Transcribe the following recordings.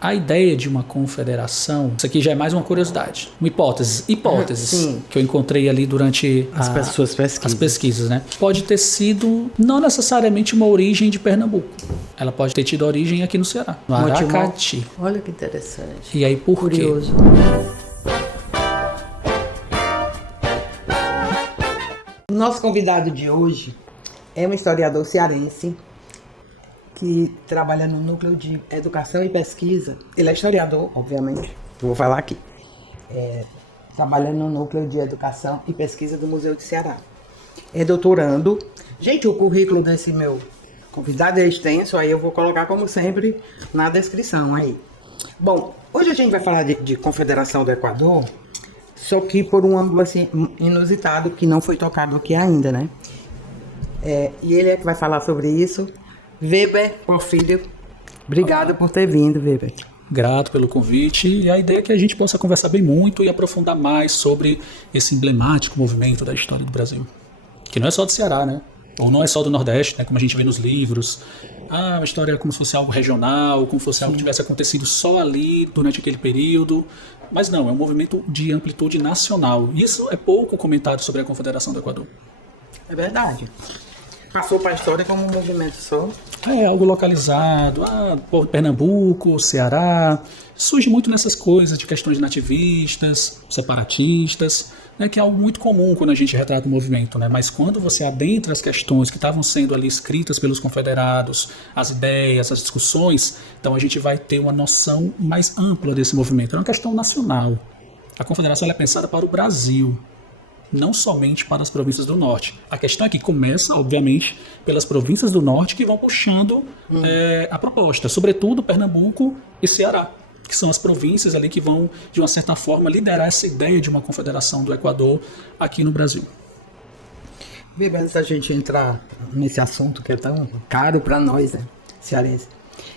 A ideia de uma confederação, isso aqui já é mais uma curiosidade, uma hipóteses que eu encontrei ali durante as pesquisas, né? Pode ter sido não necessariamente uma origem de Pernambuco. Ela pode ter tido origem aqui no Ceará, no Aracati. Olha que interessante. E aí por Curioso. quê? O nosso convidado de hoje é um historiador cearense que trabalha no Núcleo de Educação e Pesquisa. Ele é historiador, obviamente, vou falar aqui. Trabalha no Núcleo de Educação e Pesquisa do Museu de Ceará. É doutorando. Gente, o currículo desse meu convidado é extenso, aí eu vou colocar, como sempre, na descrição aí. Bom, hoje a gente vai falar de Confederação do Equador, só que por um ângulo assim, inusitado, que não foi tocado aqui ainda, né? E ele é que vai falar sobre isso. Weber Porfírio, obrigado por ter vindo, Weber. Grato pelo convite, e a ideia é que a gente possa conversar bem muito e aprofundar mais sobre esse emblemático movimento da história do Brasil, que não é só do Ceará, né? Ou não é só do Nordeste, né? Como a gente vê nos livros. A história é como se fosse algo regional, como se fosse algo que tivesse acontecido só ali durante aquele período. Mas não, é um movimento de amplitude nacional. Isso é pouco comentado sobre a Confederação do Equador. É verdade. Passou para a história como um movimento só. É algo localizado, Pernambuco, Ceará. Surge muito nessas coisas de questões nativistas, separatistas, né, que é algo muito comum quando a gente retrata o movimento, né? Mas quando você adentra as questões que estavam sendo ali escritas pelos confederados, as ideias, as discussões, então a gente vai ter uma noção mais ampla desse movimento. É uma questão nacional. A confederação é pensada para o Brasil, não somente para as províncias do norte. A questão é que começa, obviamente, pelas províncias do norte que vão puxando a proposta, sobretudo Pernambuco e Ceará, que são as províncias ali que vão, de uma certa forma, liderar essa ideia de uma confederação do Equador aqui no Brasil. Bem, antes da gente entrar nesse assunto que é tão caro para nós, né, cearense,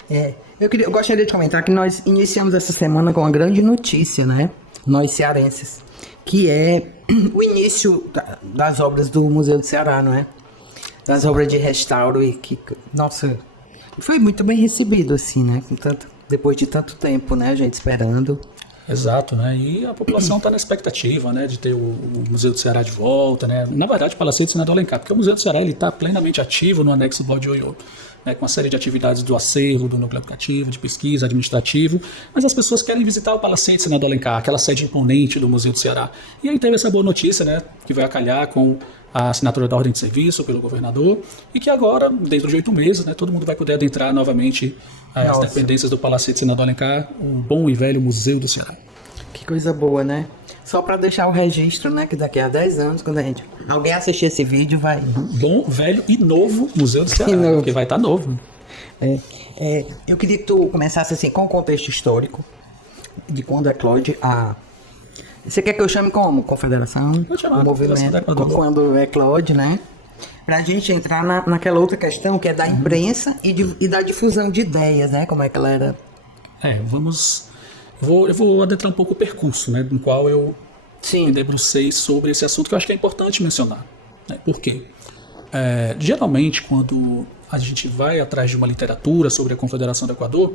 eu gostaria de comentar que nós iniciamos essa semana com uma grande notícia, né, nós cearenses, que é o início das obras do Museu do Ceará, não é? Das obras de restauro e que, nossa, foi muito bem recebido, assim, né? Depois de tanto tempo, né, a gente esperando. Exato, né? E a população está na expectativa, né, de ter o Museu do Ceará de volta, né? Na verdade, o Palacete Senador Alencar, porque o Museu do Ceará está plenamente ativo no anexo Bode Ioiô, né, com uma série de atividades do acervo, do núcleo educativo, de pesquisa, administrativo, mas as pessoas querem visitar o Palacete Senador Alencar, aquela sede imponente do Museu do Ceará. E aí teve essa boa notícia, né, que vai acalhar com a assinatura da ordem de serviço pelo governador, e que agora, dentro de 8 meses, né, todo mundo vai poder adentrar novamente as dependências do Palacete Senador Alencar, um bom e velho Museu do Ceará. Que coisa boa, né? Só para deixar o registro, né, que daqui a 10 anos, quando alguém assistir esse vídeo, vai... Bom, velho e novo Museu do Ceará, porque vai estar novo. Eu queria que tu começasse assim, com o contexto histórico, de quando eclode a... Você quer que eu chame como? Confederação? Vou chamar o movimento, quando eclode, né? Pra gente entrar naquela outra questão, que é da imprensa e da difusão de ideias, né? Como é que ela era... Eu vou adentrar um pouco o percurso, né, no qual eu me debrucei sobre esse assunto, que eu acho que é importante mencionar. Né? Por quê? Geralmente, quando a gente vai atrás de uma literatura sobre a Confederação do Equador,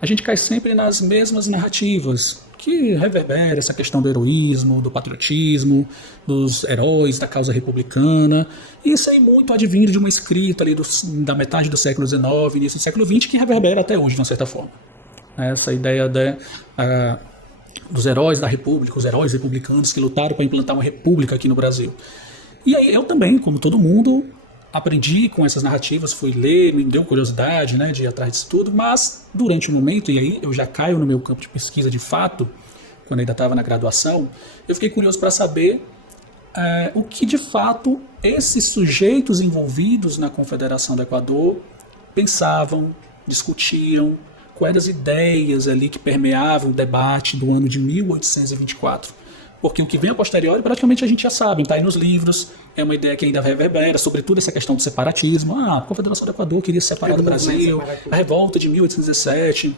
a gente cai sempre nas mesmas narrativas que reverberam essa questão do heroísmo, do patriotismo, dos heróis da causa republicana. E isso aí muito advindo de uma escrita ali da metade do século XIX, início do século XX, que reverbera até hoje, de uma certa forma. Essa ideia dos heróis da República, os heróis republicanos que lutaram para implantar uma república aqui no Brasil. E aí eu também, como todo mundo, aprendi com essas narrativas, fui ler, me deu curiosidade, né, de ir atrás disso tudo, mas durante um momento, e aí eu já caio no meu campo de pesquisa de fato, quando ainda estava na graduação, eu fiquei curioso para saber o que de fato esses sujeitos envolvidos na Confederação do Equador pensavam, discutiam, quais as ideias ali que permeavam o debate do ano de 1824. Porque o que vem a posteriori, praticamente a gente já sabe, está aí nos livros, é uma ideia que ainda reverbera, sobretudo essa questão do separatismo. A Confederação do Equador queria se separar do Brasil, a revolta de 1817,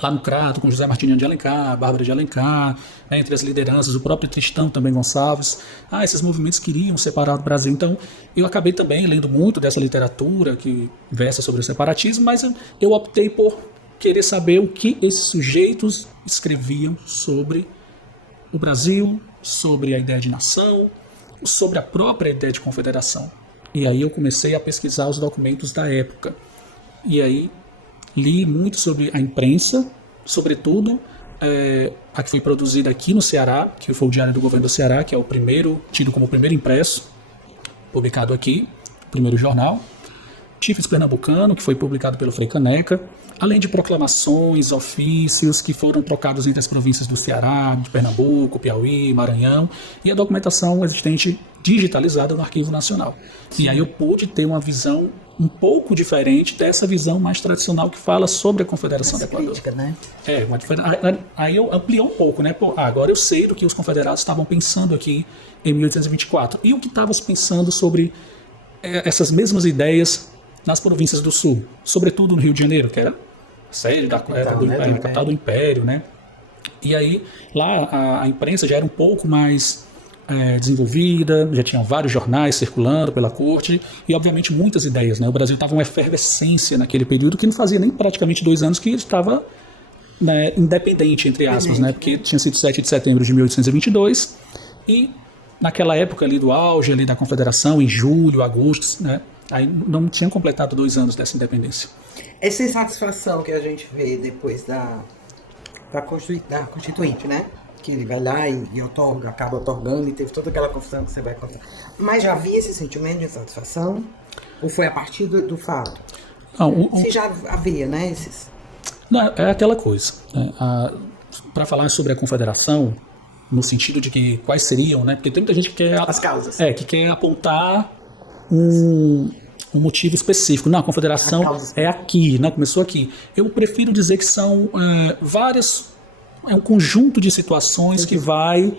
lá no Crato, com José Martiniano de Alencar, Bárbara de Alencar, né, entre as lideranças, o próprio Tristão também Gonçalves. Esses movimentos queriam separar do Brasil. Então, eu acabei também lendo muito dessa literatura que versa sobre o separatismo, mas eu optei por querer saber o que esses sujeitos escreviam sobre o Brasil, sobre a ideia de nação, sobre a própria ideia de confederação. E aí eu comecei a pesquisar os documentos da época. E aí li muito sobre a imprensa, sobretudo a que foi produzida aqui no Ceará, que foi o Diário do Governo do Ceará, que é o primeiro, tido como o primeiro impresso, publicado aqui, o primeiro jornal. Chifres Pernambucano, que foi publicado pelo Frei Caneca, além de proclamações, ofícios que foram trocados entre as províncias do Ceará, de Pernambuco, Piauí, Maranhão, e a documentação existente digitalizada no Arquivo Nacional. E aí eu pude ter uma visão um pouco diferente dessa visão mais tradicional que fala sobre a Confederação do Equador. Crítica, né? Aí eu ampliou um pouco, né? Agora eu sei do que os confederados estavam pensando aqui em 1824 e o que estavam pensando sobre essas mesmas ideias nas províncias do Sul, sobretudo no Rio de Janeiro, que era a sede da capital do Império, né? E aí lá a imprensa já era um pouco mais desenvolvida, já tinham vários jornais circulando pela corte e obviamente muitas ideias, né? O Brasil estava uma efervescência naquele período que não fazia nem praticamente 2 anos que ele estava, né, independente, entre aspas, né? Porque tinha sido 7 de setembro de 1822 e naquela época ali do auge ali da Confederação, em julho, agosto, né? Aí não tinha completado 2 anos dessa independência. Essa insatisfação que a gente vê depois da Constituinte, né? Que ele vai lá e otorga, acaba otorgando e teve toda aquela confusão que você vai contar. Mas já havia esse sentimento de insatisfação? Ou foi a partir do fato? Não, se já havia, né? Esses... Não, é aquela coisa. Né? Para falar sobre a Confederação, no sentido de que quais seriam, né? Porque tem muita gente que quer... As causas. Que quer apontar um motivo específico. Não, a Confederação é aqui, né? Começou aqui. Eu prefiro dizer que são várias... É um conjunto de situações que vai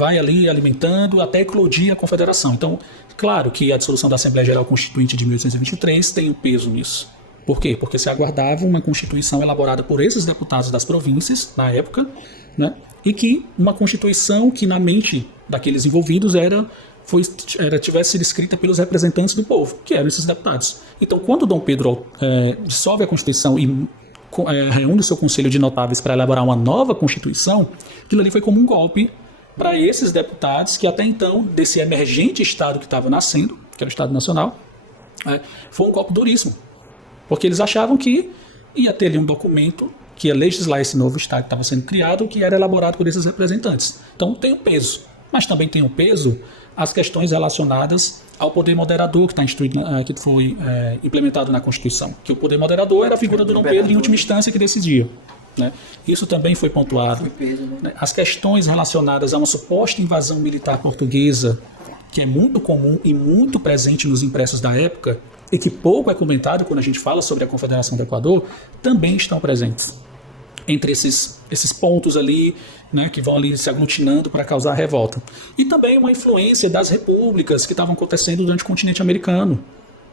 ali alimentando até eclodir a Confederação. Então, claro que a dissolução da Assembleia Geral Constituinte de 1823 tem um peso nisso. Por quê? Porque se aguardava uma Constituição elaborada por esses deputados das províncias, na época, né? E que uma Constituição que na mente daqueles envolvidos tivesse sido escrita pelos representantes do povo, que eram esses deputados. Então, quando Dom Pedro dissolve a Constituição e reúne o seu conselho de notáveis para elaborar uma nova Constituição, aquilo ali foi como um golpe para esses deputados que até então, desse emergente Estado que estava nascendo, que era o Estado Nacional, foi um golpe duríssimo, porque eles achavam que ia ter ali um documento que ia legislar esse novo Estado que estava sendo criado, que era elaborado por esses representantes. Então tem um peso, mas também tem um peso as questões relacionadas ao poder moderador que está instituído, que foi implementado na Constituição, que o poder moderador era a figura do Dom Pedro em última instância que decidia, né? Isso também foi pontuado. Né? As questões relacionadas a uma suposta invasão militar portuguesa, que é muito comum e muito presente nos impressos da época, e que pouco é comentado quando a gente fala sobre a Confederação do Equador, também estão presentes entre esses pontos ali, né, que vão ali se aglutinando para causar revolta. E também uma influência das repúblicas que estavam acontecendo durante o continente americano.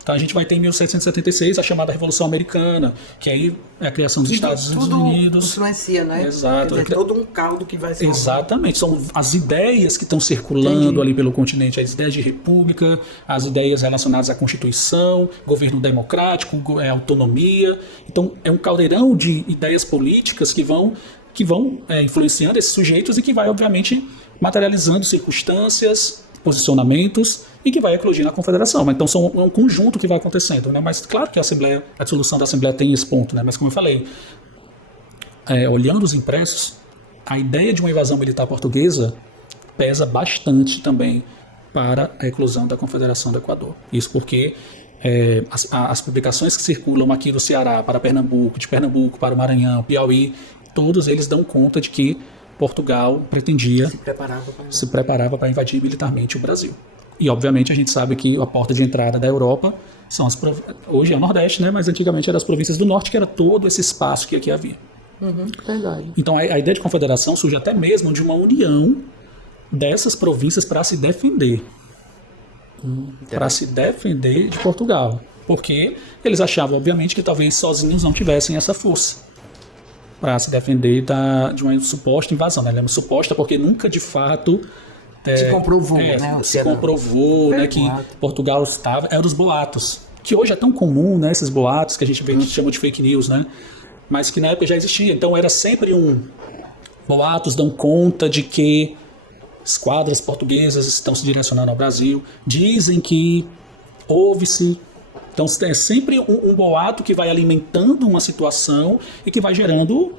Então a gente vai ter em 1776 a chamada Revolução Americana, que aí é a criação dos Estados Unidos. Influencia, né? Exato. Quer dizer, todo um caldo que vai ser... Exatamente. São as ideias que estão circulando ali pelo continente, as ideias de república, as ideias relacionadas à Constituição, governo democrático, autonomia. Então é um caldeirão de ideias políticas que vão influenciando esses sujeitos e que vai, obviamente, materializando circunstâncias, posicionamentos e que vai eclodir na Confederação. Então é um conjunto que vai acontecendo, né? Mas claro que a dissolução da Assembleia tem esse ponto, né? Mas como eu falei, olhando os impressos, a ideia de uma invasão militar portuguesa pesa bastante também para a eclosão da Confederação do Equador. Isso porque as publicações que circulam aqui do Ceará para Pernambuco, de Pernambuco para o Maranhão, Piauí, todos eles dão conta de que Portugal pretendia, se preparava para invadir militarmente o Brasil. E, obviamente, a gente sabe que a porta de entrada da Europa são hoje é o Nordeste, né? Mas antigamente eram as províncias do Norte, que era todo esse espaço que aqui havia. Verdade. Então, a ideia de confederação surge até mesmo de uma união dessas províncias para se defender. Para se defender de Portugal. Porque eles achavam, obviamente, que talvez sozinhos não tivessem essa força para se defender de uma suposta invasão. Né? Ela é uma suposta porque nunca de fato se comprovou, né? Se comprovou, né, que Portugal estava... Eram os boatos. que hoje é tão comum, né, esses boatos que a gente chama de fake news, né, mas que na época já existia. Então era sempre boatos dão conta de que esquadras portuguesas estão se direcionando ao Brasil, dizem que houve-se. Então é sempre um boato que vai alimentando uma situação e que vai gerando,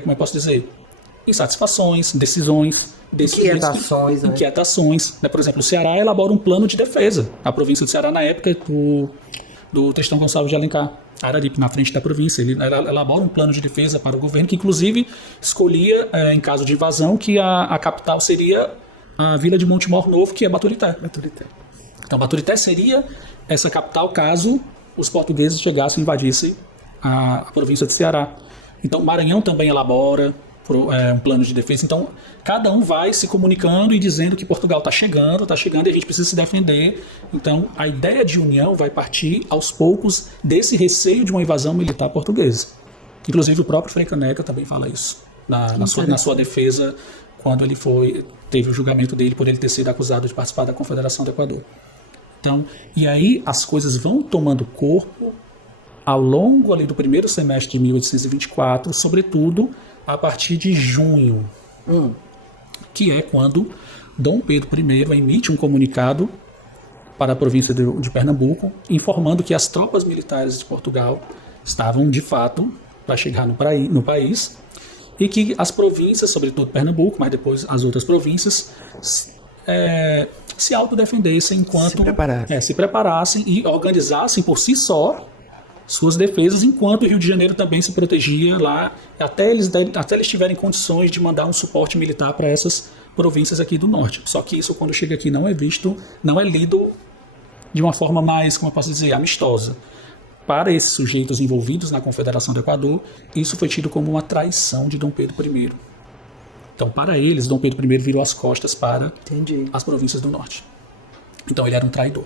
como eu posso dizer, insatisfações, decisões, inquietações. Né? Por exemplo, o Ceará elabora um plano de defesa. A província do Ceará, na época do Tristão Gonçalves de Alencar, Araripe, na frente da província, ele elabora um plano de defesa para o governo, que inclusive escolhia, em caso de invasão, que a capital seria a vila de Montemor Novo, que é Baturité. Então Baturité seria essa capital caso os portugueses chegassem e invadissem a província do Ceará. Então Maranhão também elabora um plano de defesa. Então cada um vai se comunicando e dizendo que Portugal está chegando e a gente precisa se defender. Então a ideia de união vai partir aos poucos desse receio de uma invasão militar portuguesa. Inclusive o próprio Frei Caneca também fala isso na sua defesa, quando ele teve o julgamento dele por ele ter sido acusado de participar da Confederação do Equador. Então, e aí as coisas vão tomando corpo ao longo ali do primeiro semestre de 1824, sobretudo a partir de junho, que é quando Dom Pedro I emite um comunicado para a província de Pernambuco, informando que as tropas militares de Portugal estavam, de fato, para chegar no país, e que as províncias, sobretudo Pernambuco, mas depois as outras províncias, se autodefendessem enquanto se preparassem e organizassem por si só suas defesas, enquanto o Rio de Janeiro também se protegia lá, até eles tiverem condições de mandar um suporte militar para essas províncias aqui do norte. Só que isso, quando chega aqui, não é lido de uma forma mais, como eu posso dizer, amistosa. Para esses sujeitos envolvidos na Confederação do Equador, isso foi tido como uma traição de Dom Pedro I. Então, para eles, Dom Pedro I virou as costas para as províncias do norte. Então, ele era um traidor.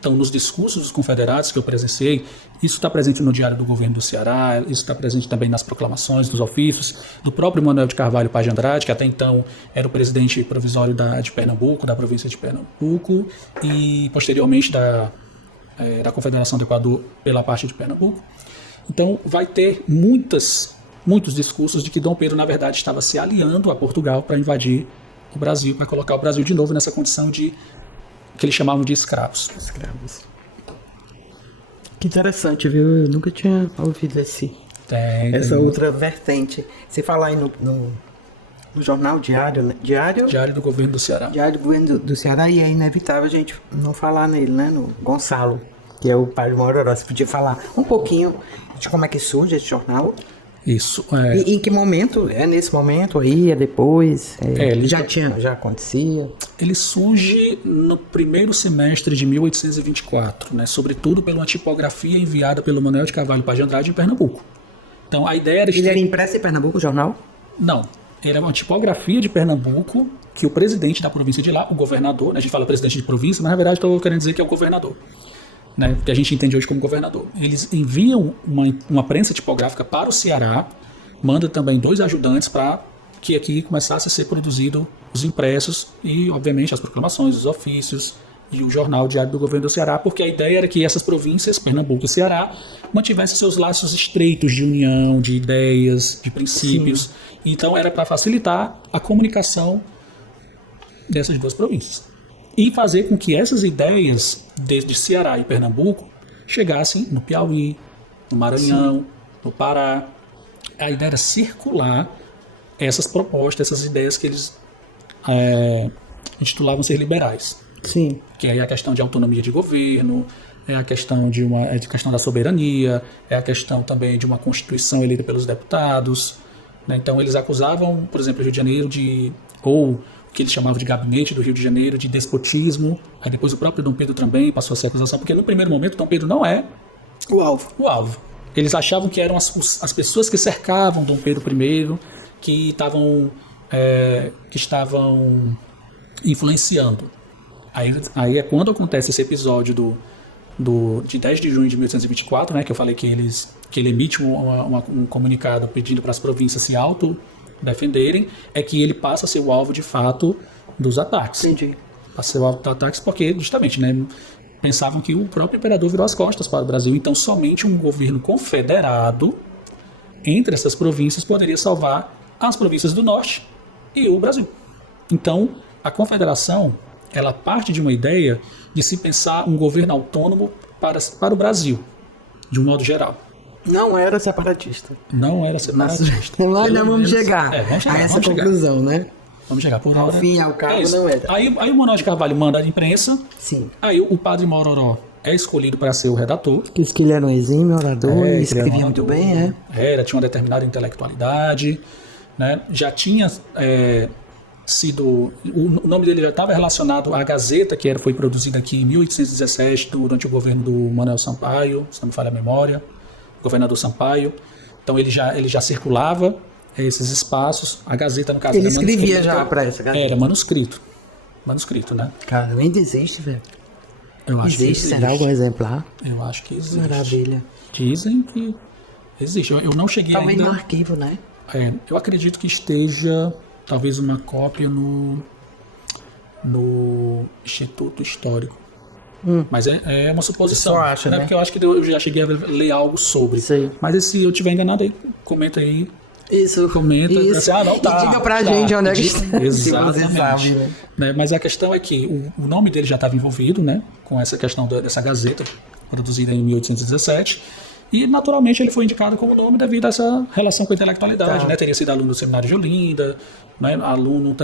Então, nos discursos dos confederados que eu presenciei, isso está presente no Diário do Governo do Ceará, isso está presente também nas proclamações, dos ofícios, do próprio Manuel de Carvalho Paz de Andrade, que até então era o presidente provisório de Pernambuco, da província de Pernambuco, e posteriormente da Confederação do Equador pela parte de Pernambuco. Então, vai ter muitos discursos de que Dom Pedro, na verdade, estava se aliando a Portugal para invadir o Brasil, para colocar o Brasil de novo nessa condição de que eles chamavam de escravos. Que interessante, viu? Eu nunca tinha ouvido essa outra vertente. Você fala aí no jornal Diário, né? Diário do Governo do Ceará. Diário do Governo do Ceará, e é inevitável a gente não falar nele, né? No Gonçalo, que é o pai do Mororó. Você podia falar um pouquinho de como é que surge esse jornal? Isso. E em que momento? É nesse momento aí? É depois? Já acontecia? Ele surge no primeiro semestre de 1824, né? Sobretudo pela uma tipografia enviada pelo Manuel de Carvalho Paz de Andrade em Pernambuco. Então a ideia era... Ele era impresso em Pernambuco, o jornal? Não. Ele era uma tipografia de Pernambuco que o presidente da província de lá, o governador, né? A gente fala presidente de província, mas na verdade estou querendo dizer que é o governador, né, que a gente entende hoje como governador. Eles enviam uma prensa tipográfica para o Ceará, manda também 2 ajudantes para que aqui começasse a ser produzido os impressos e, obviamente, as proclamações, os ofícios e o jornal Diário do Governo do Ceará, porque a ideia era que essas províncias, Pernambuco e Ceará, mantivessem seus laços estreitos de união, de ideias, de princípios. Sim. Então era para facilitar a comunicação dessas 2 províncias e fazer com que essas ideias de Ceará e Pernambuco chegassem no Piauí, no Maranhão, sim, no Pará. A ideia era circular essas propostas, essas ideias que eles intitulavam ser liberais. Sim. Que é a questão de autonomia de governo, é a questão questão da soberania, é a questão também de uma constituição eleita pelos deputados, né? Então eles acusavam, por exemplo, o Rio de Janeiro ou o que eles chamavam de gabinete do Rio de Janeiro, de despotismo. Aí depois o próprio Dom Pedro também passou a ser acusação, porque no primeiro momento Dom Pedro não é o alvo. Eles achavam que eram as pessoas que cercavam Dom Pedro I que estavam influenciando. Aí é quando acontece esse episódio de 10 de junho de 1824, né, que eu falei que ele emite um comunicado pedindo para as províncias se autodefenderem, é que ele passa a ser o alvo de fato dos ataques. Entendi. Passa a ser o alvo dos ataques porque, justamente, né, pensavam que o próprio imperador virou as costas para o Brasil. Então, somente um governo confederado entre essas províncias poderia salvar as províncias do norte e o Brasil. Então, a confederação, ela parte de uma ideia de se pensar um governo autônomo para o Brasil, de um modo geral. Não era separatista. Não era separatista. Mas não vamos chegar vamos a essa conclusão, né? Vamos chegar por Ao hora. fim e ao cabo, não era. Aí o Manuel de Carvalho manda a imprensa. Sim. Aí o padre Mororó é escolhido para ser o redator. Diz que ele era um exímio orador e escrevia muito bem, né? Tinha uma determinada intelectualidade, né? Já tinha sido... O nome dele já estava relacionado à Gazeta, que foi produzida aqui em 1817, durante o governo do Manuel Sampaio, se não me falha a memória, governador Sampaio. Então ele já circulava esses espaços. A Gazeta, no caso, ele era escrevia manuscrito. já para essa Gazeta. Era manuscrito, né? Cara, ainda existe, velho. Eu acho que existe. Será algum exemplar? Eu acho que existe. Maravilha. Dizem que existe. Eu não cheguei Talvez ainda... no arquivo, né? Eu acredito que esteja talvez uma cópia no Instituto Histórico. Mas é uma suposição. Eu só acho, né? Porque eu acho que eu já cheguei a ler algo sobre. Sei. Mas se eu estiver enganado aí, comenta aí. Isso. Comenta. Isso. Não, tá, e diga pra gente onde é que está. Exatamente. Se você sabe, né? Mas a questão é que o nome dele já estava envolvido, né, com essa questão dessa Gazeta, produzida em 1817. E, naturalmente, ele foi indicado como nome devido a essa relação com a intelectualidade. Né? Teria sido aluno do Seminário de Olinda, né? aluno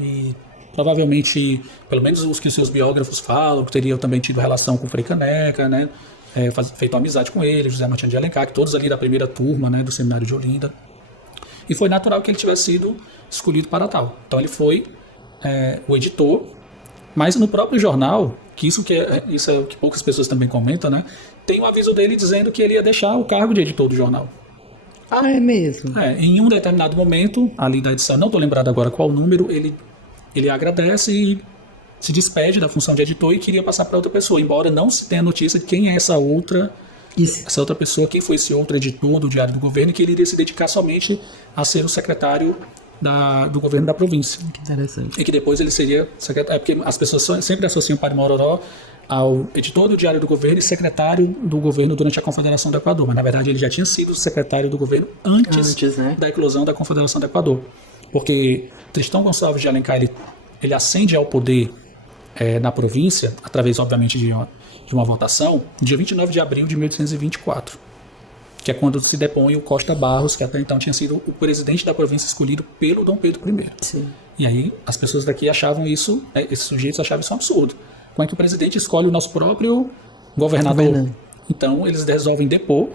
e provavelmente, pelo menos os que os seus biógrafos falam, que teria também tido relação com o Frei Caneca, né? Feito amizade com ele, José Martins de Alencar, que todos ali da primeira turma, né, do Seminário de Olinda. E foi natural que ele tivesse sido escolhido para tal. Então ele foi o editor, mas no próprio jornal, que isso é o que poucas pessoas também comentam, né, tem um aviso dele dizendo que ele ia deixar o cargo de editor do jornal. Ah, é mesmo? Em um determinado momento, ali da edição, não estou lembrado agora qual número, ele agradece e se despede da função de editor e queria passar para outra pessoa, embora não se tenha notícia de quem é essa outra pessoa, quem foi esse outro editor do Diário do Governo, e que ele iria se dedicar somente a ser o secretário do governo da província. Que interessante. E que depois ele seria secretário, porque as pessoas sempre associam o Padre Mororó ao editor do Diário do Governo e secretário do governo durante a Confederação do Equador, mas na verdade ele já tinha sido secretário do governo antes né? da eclosão da Confederação do Equador, porque Tristão Gonçalves de Alencar ele ascende ao poder na província, através, obviamente, de uma votação, dia 29 de abril de 1824, que é quando se depõe o Costa Barros, que até então tinha sido o presidente da província escolhido pelo Dom Pedro I. Sim. E aí as pessoas daqui achavam isso, esses sujeitos achavam isso um absurdo. Como é que o presidente escolhe o nosso próprio governador? Então eles resolvem depor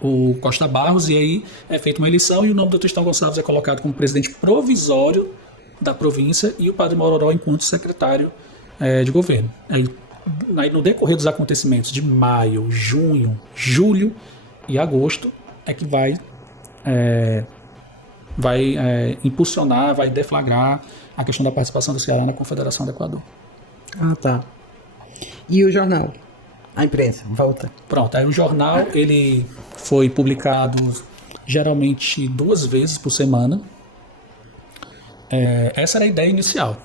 o Costa Barros, e aí é feita uma eleição e o nome do Tristão Gonçalves é colocado como presidente provisório da província e o Padre Mororó enquanto secretário de governo. Aí no decorrer dos acontecimentos de maio, junho, julho e agosto é que vai impulsionar, vai deflagrar a questão da participação do Ceará na Confederação do Equador. Ah, tá. E o jornal? A imprensa, volta. Pronto, aí o jornal ele foi publicado geralmente 2 vezes por semana. Essa era a ideia inicial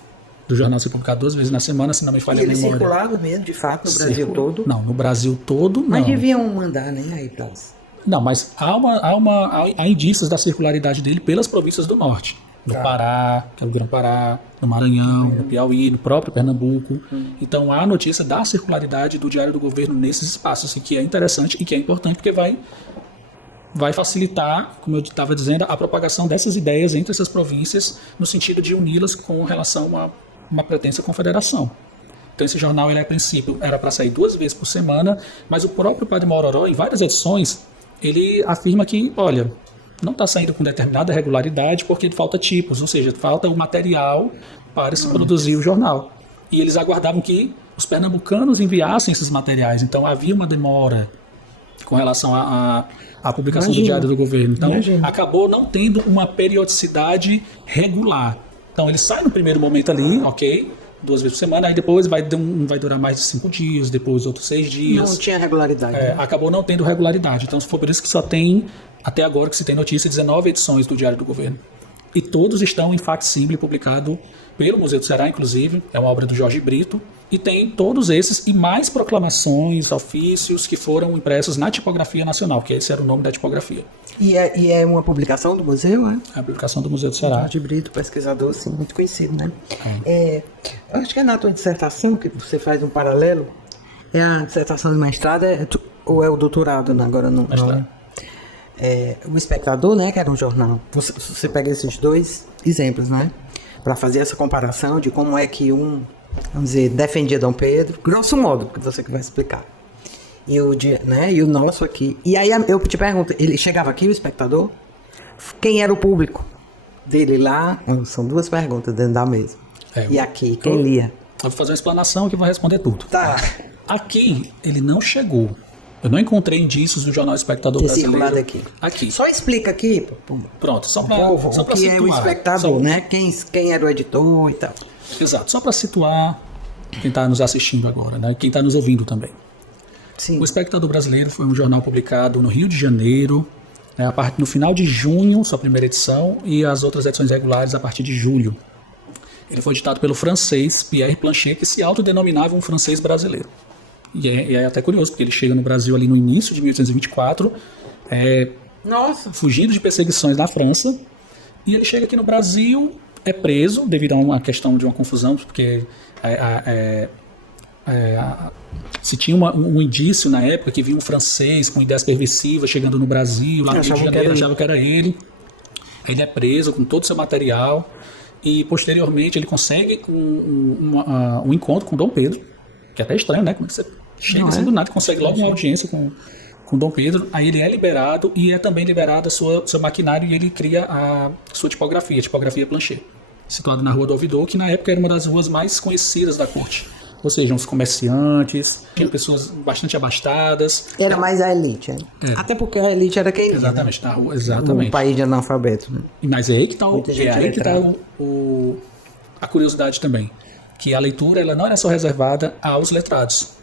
do jornal ser publicado 2 vezes na semana, se não me falha a memória. Ele circulava mesmo, de fato, no Brasil todo? Não, no Brasil todo não. Mas deviam mandar, né, aí pra... Não, mas há indícios da circularidade dele pelas províncias do norte. Do Pará, que é o Grã-Pará, do Maranhão, do Piauí, do próprio Pernambuco. Então há notícia da circularidade do Diário do Governo nesses espaços, que é interessante e que é importante porque vai facilitar, como eu estava dizendo, a propagação dessas ideias entre essas províncias no sentido de uni-las com relação a uma pretensa confederação. Então esse jornal, ele a princípio era para sair 2 vezes por semana, mas o próprio Padre Mororó, em várias edições, ele afirma que, olha, não está saindo com determinada regularidade porque falta tipos, ou seja, falta o material para se produzir o jornal. E eles aguardavam que os pernambucanos enviassem esses materiais, então havia uma demora com relação à publicação do Diário do Governo. Então acabou não tendo uma periodicidade regular. Então ele sai no primeiro momento ali, ok, 2 vezes por semana, aí depois vai durar mais de 5 dias, depois outros 6 dias. Não tinha regularidade. Acabou não tendo regularidade. Então foi por isso que só tem, até agora que se tem notícia, 19 edições do Diário do Governo. E todos estão em facsímile, publicado pelo Museu do Ceará, inclusive. É uma obra do Jorge Brito, E tem todos esses e mais proclamações, ofícios que foram impressos na tipografia nacional, que esse era o nome da tipografia. E é uma publicação do museu, é? A publicação do Museu do Ceará. Jorge Brito, pesquisador, sim, muito conhecido, né? Eu acho que é na tua dissertação que você faz um paralelo. É a dissertação de mestrado ou é o doutorado, né? Agora não. Mestrado. O Espectador, né, que era um jornal. Você pega esses dois exemplos, né? Para fazer essa comparação de como é que vamos dizer, defendia Dom Pedro, grosso modo, porque você que vai explicar. E o nosso aqui. E aí eu te pergunto, ele chegava aqui, o Espectador? Quem era o público dele lá? São duas perguntas dentro da mesa. E aqui, quem lia? Eu vou fazer uma explanação que vai responder tudo. Tá. Aqui, ele não chegou. Eu não encontrei indícios do jornal Espectador brasileiro. Aqui. Só explica aqui. Pronto, só para o que situar. É o Espectador, né? Quem era o editor e tal. Exato, só para situar quem está nos assistindo agora, né? Quem está nos ouvindo também. Sim. O Espectador Brasileiro foi um jornal publicado no Rio de Janeiro, né, no final de junho, sua primeira edição, e as outras edições regulares a partir de julho. Ele foi editado pelo francês Pierre Planchet, que se autodenominava um francês brasileiro. E é até curioso, porque ele chega no Brasil ali no início de 1824, fugindo de perseguições na França, e ele chega aqui no Brasil, é preso devido a uma questão de uma confusão, porque se tinha um indício na época que vinha um francês com ideias perversivas chegando no Brasil, lá no Rio de Janeiro, achava que era ele. Ele é preso com todo o seu material e posteriormente ele consegue um encontro com Dom Pedro, que é até estranho, né? Como você chega assim do nada, consegue logo uma audiência com Dom Pedro, aí ele é liberado e é também liberado seu maquinário e ele cria a sua tipografia, a tipografia Planchet, situada na Rua do Ouvidor, que na época era uma das ruas mais conhecidas da corte. Ou seja, os comerciantes, tinha pessoas bastante abastadas. Era mais a elite, Até porque a elite era quem exatamente, na rua, exatamente. Um país de analfabeto. Né? Mas é aí que está a curiosidade também. Que a leitura ela não era só reservada aos letrados.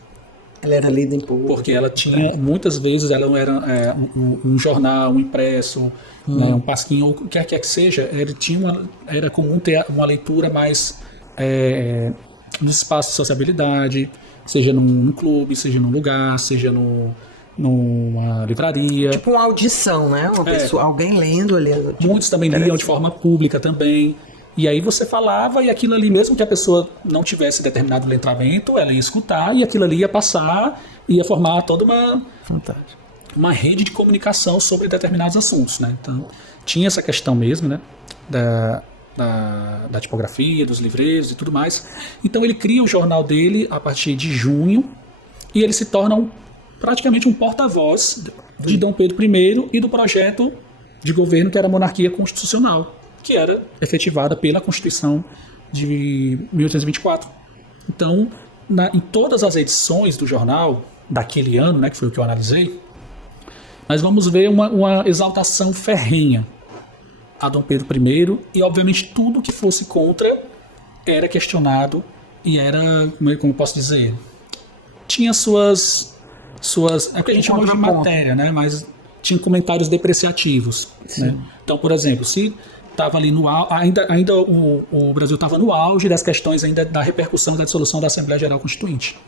Ela era lida em público. Porque ela tinha, muitas vezes, ela era um jornal, um impresso, né, um pasquinho, ou o que quer que seja, era comum ter uma leitura mais nos espaços de sociabilidade, seja num clube, seja num lugar, seja numa livraria. Tipo uma audição, né? Uma pessoa, alguém lendo ali. Tipo, muitos também liam de forma pública também. E aí você falava e aquilo ali, mesmo que a pessoa não tivesse determinado letramento, ela ia escutar e aquilo ali ia passar, ia formar toda uma rede de comunicação sobre determinados assuntos, né? Então, tinha essa questão mesmo, né? Da tipografia, dos livreiros e tudo mais. Então ele cria o jornal dele a partir de junho e ele se torna praticamente um porta-voz de Dom Pedro I e do projeto de governo que era a monarquia constitucional, que era efetivada pela Constituição de 1824. Então, em todas as edições do jornal daquele ano, né, que foi o que eu analisei, nós vamos ver uma exaltação ferrenha a Dom Pedro I e, obviamente, tudo que fosse contra era questionado e era, como eu posso dizer, tinha suas é o que a gente chama de matéria, né, mas tinha comentários depreciativos. Né? Então, por exemplo, se estava ali ainda o Brasil estava no auge das questões ainda da repercussão da dissolução da Assembleia Geral Constituinte.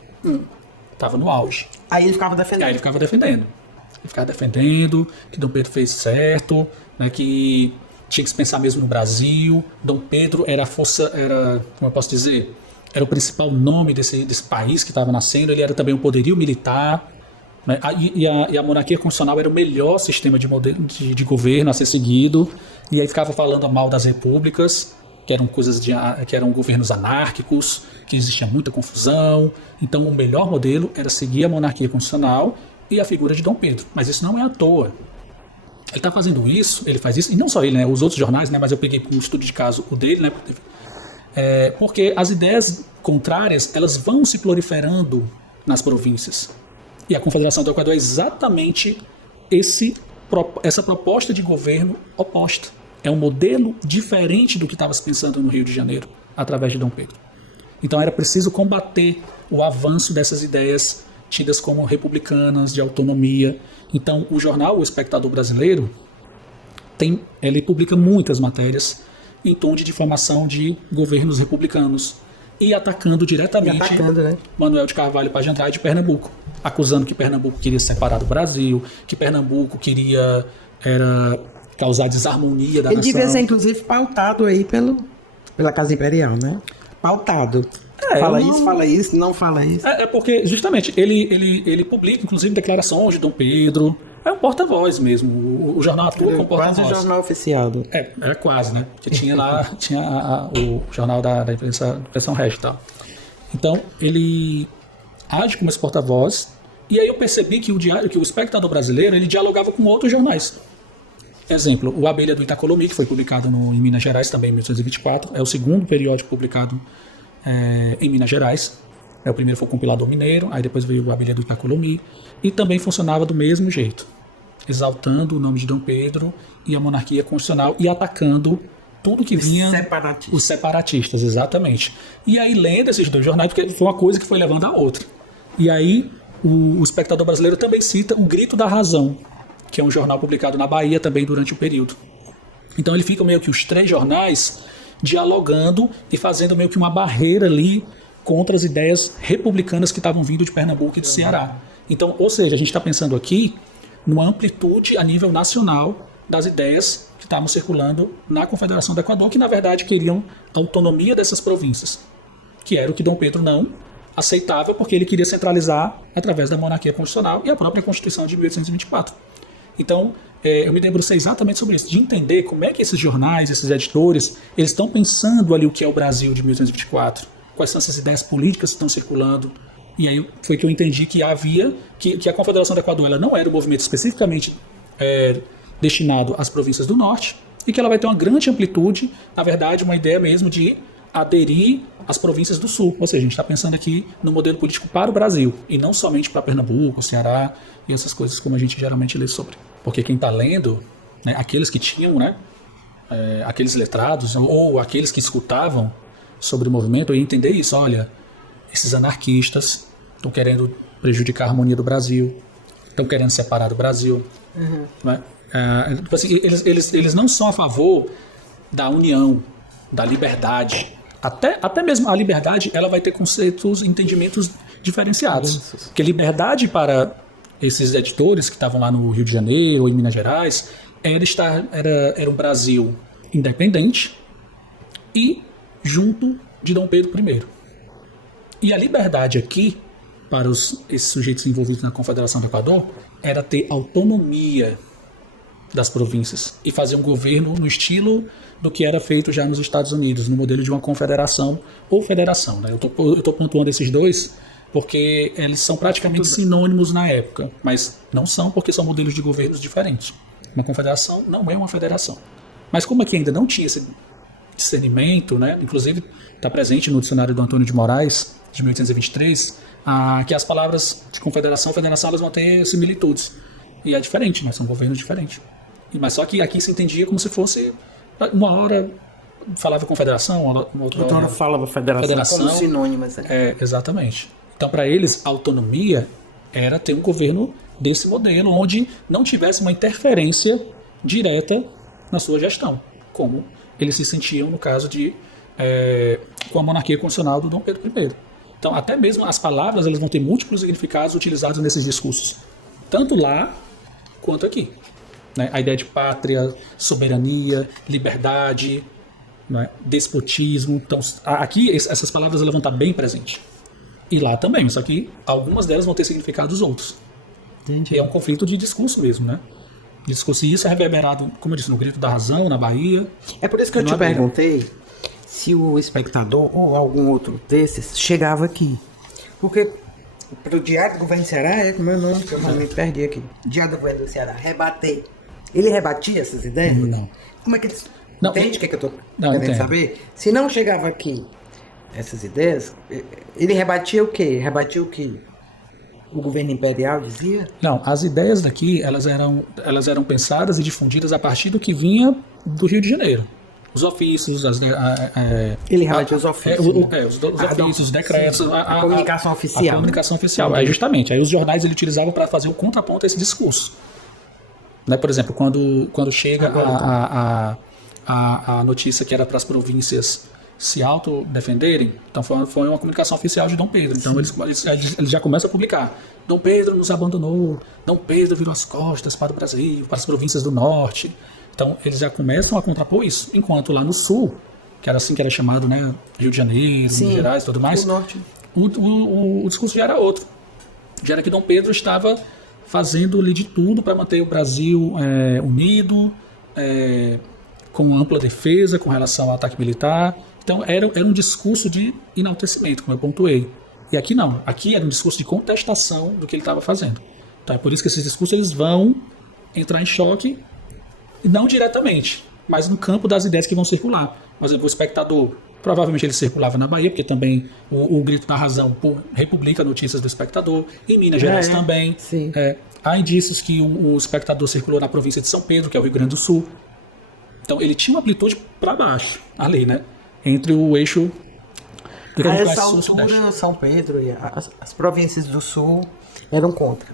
Estava no auge. Aí ele ficava defendendo. Ele ficava defendendo que Dom Pedro fez certo, né, que tinha que se pensar mesmo no Brasil. Dom Pedro era a força, como eu posso dizer, era o principal nome desse país que estava nascendo. Ele era também um poderio militar. Né, e a monarquia constitucional era o melhor sistema de governo a ser seguido. E aí ficava falando mal das repúblicas, que eram que eram governos anárquicos, que existia muita confusão. Então o melhor modelo era seguir a monarquia constitucional e a figura de Dom Pedro. Mas isso não é à toa. Ele está fazendo isso, ele faz isso, e não só ele, né, os outros jornais, né, mas eu peguei um estudo de caso o dele, né, porque as ideias contrárias elas vão se proliferando nas províncias. E a Confederação do Equador é exatamente essa proposta de governo oposta. É um modelo diferente do que estava se pensando no Rio de Janeiro, através de Dom Pedro. Então era preciso combater o avanço dessas ideias tidas como republicanas, de autonomia. Então o jornal O Espectador Brasileiro ele publica muitas matérias em tom de difamação de governos republicanos, e atacando diretamente né? Manuel de Carvalho Paz de Andrade de Pernambuco, acusando que Pernambuco queria se separar do Brasil, que Pernambuco queria causar desarmonia da Ele nação. devia ser, inclusive, pautado aí pela Casa Imperial, né? Pautado. Fala isso, não fala isso. É porque, justamente, ele publica, inclusive, declarações de Dom Pedro. É um porta-voz mesmo. O jornal atua como porta-voz. Quase o jornal oficial. É quase, né? Porque tinha lá o jornal da imprensa, impressão régio e tal. Então, ele age como esse porta-voz. E aí eu percebi que o Espectador Brasileiro, ele dialogava com outros jornais. Exemplo, o Abelha do Itacolomi, que foi publicado em Minas Gerais também em 1824. É o segundo periódico publicado em Minas Gerais. O primeiro foi o Compilador Mineiro, aí depois veio o Abelha do Itacolomi. E também funcionava do mesmo jeito, exaltando o nome de Dom Pedro e a monarquia constitucional e atacando tudo que vinha... Os separatistas, exatamente. E aí, lendo esses dois jornais, porque foi uma coisa que foi levando a outra. E aí, o Espectador Brasileiro também cita o Grito da Razão, que é um jornal publicado na Bahia também durante o período. Então, ele fica meio que os três jornais dialogando e fazendo meio que uma barreira ali contra as ideias republicanas que estavam vindo de Pernambuco e do Ceará. Então, ou seja, a gente está pensando aqui numa amplitude a nível nacional das ideias que estavam circulando na Confederação do Equador, que na verdade queriam a autonomia dessas províncias, que era o que Dom Pedro não aceitava, porque ele queria centralizar através da monarquia constitucional e a própria Constituição de 1824. Então, eu me debrucei exatamente sobre isso, de entender como é que esses jornais, esses editores, eles estão pensando ali o que é o Brasil de 1824, quais são essas ideias políticas que estão circulando. E aí foi que eu entendi que que a Confederação do Equador ela não era um movimento especificamente destinado às províncias do norte, e que ela vai ter uma grande amplitude, na verdade, uma ideia mesmo de aderir às províncias do sul. Ou seja, a gente está pensando aqui no modelo político para o Brasil, e não somente para Pernambuco, Ceará e essas coisas como a gente geralmente lê sobre. Porque quem está lendo, né, aqueles que tinham, né, aqueles letrados, ou aqueles que escutavam sobre o movimento, eu ia entender isso. Olha, esses anarquistas estão querendo prejudicar a harmonia do Brasil, estão querendo separar do Brasil. Né? Assim, eles não são a favor da união, da liberdade. Até mesmo a liberdade ela vai ter conceitos e entendimentos diferenciados. Porque liberdade para esses editores que estavam lá no Rio de Janeiro ou em Minas Gerais era um Brasil independente e junto de Dom Pedro I. E a liberdade aqui, para esses sujeitos envolvidos na Confederação do Equador, era ter autonomia das províncias e fazer um governo no estilo do que era feito já nos Estados Unidos, no modelo de uma confederação ou federação. Né? Eu estou pontuando esses dois porque eles são praticamente sinônimos na época, mas não são porque são modelos de governos diferentes. Uma confederação não é uma federação. Mas como aqui ainda não tinha esse discernimento, né? Inclusive está presente no dicionário do Antônio de Moraes, de 1823, que as palavras de confederação e federação elas vão ter similitudes. E é diferente, mas são governos diferentes. Mas só que aqui se entendia como se fosse, uma hora falava confederação, uma outra hora falava federação como sinônimas. Exatamente. Então, para eles, a autonomia era ter um governo desse modelo, onde não tivesse uma interferência direta na sua gestão, como eles se sentiam no caso com a monarquia constitucional do Dom Pedro I. Então, até mesmo as palavras elas vão ter múltiplos significados utilizados nesses discursos, tanto lá quanto aqui. Né? A ideia de pátria, soberania, liberdade, né? Despotismo. Então, aqui essas palavras elas vão estar bem presentes. E lá também, só que algumas delas vão ter significados outros. Entendi. É um conflito de discurso mesmo, né? Discurso, e isso é reverberado, como eu disse, no Grito da Razão, na Bahia. É por isso que eu te perguntei se o Espectador ou algum outro desses chegava aqui. Porque para o Diário do Governo do Ceará, é como é o nome que eu realmente perdi aqui. Diário do Governo do Ceará, rebater. Ele rebatia essas ideias? Não. Como é que eles... Não, entende o que eu estou querendo saber? Se não chegava aqui essas ideias, ele rebatia o quê? Rebatia o que o governo imperial dizia? Não, as ideias daqui, elas eram pensadas e difundidas a partir do que vinha do Rio de Janeiro. Os ofícios, ele rebatia os ofícios. Os ofícios, os decretos. A comunicação oficial. A comunicação oficial, aí justamente. Aí os jornais ele utilizavam para fazer o contraponto a esse discurso. Né? Por exemplo, quando chega a notícia que era para as províncias se autodefenderem, então foi uma comunicação oficial de Dom Pedro. Então eles já começam a publicar. Dom Pedro nos abandonou, Dom Pedro virou as costas para o Brasil, para as províncias do norte. Então eles já começam a contrapor isso. Enquanto lá no sul, que era assim que era chamado, né, Rio de Janeiro, Minas Gerais e tudo mais, o norte. O discurso já era outro. Já era que Dom Pedro estava fazendo ali de tudo para manter o Brasil unido, com ampla defesa com relação ao ataque militar. Então era um discurso de enaltecimento, como eu pontuei. E aqui não. Aqui era um discurso de contestação do que ele estava fazendo. Então é por isso que esses discursos eles vão entrar em choque, não diretamente, mas no campo das ideias que vão circular. Por exemplo, o espectador, provavelmente ele circulava na Bahia, porque também o Grito da Razão republica notícias do espectador. Em Minas Gerais também. Sim. Há indícios que o espectador circulou na província de São Pedro, que é o Rio Grande do Sul. Então ele tinha uma amplitude para baixo, ali, né? Entre o eixo do Rio Grande do Sul e Sudeste. São Pedro e as províncias do Sul eram contra.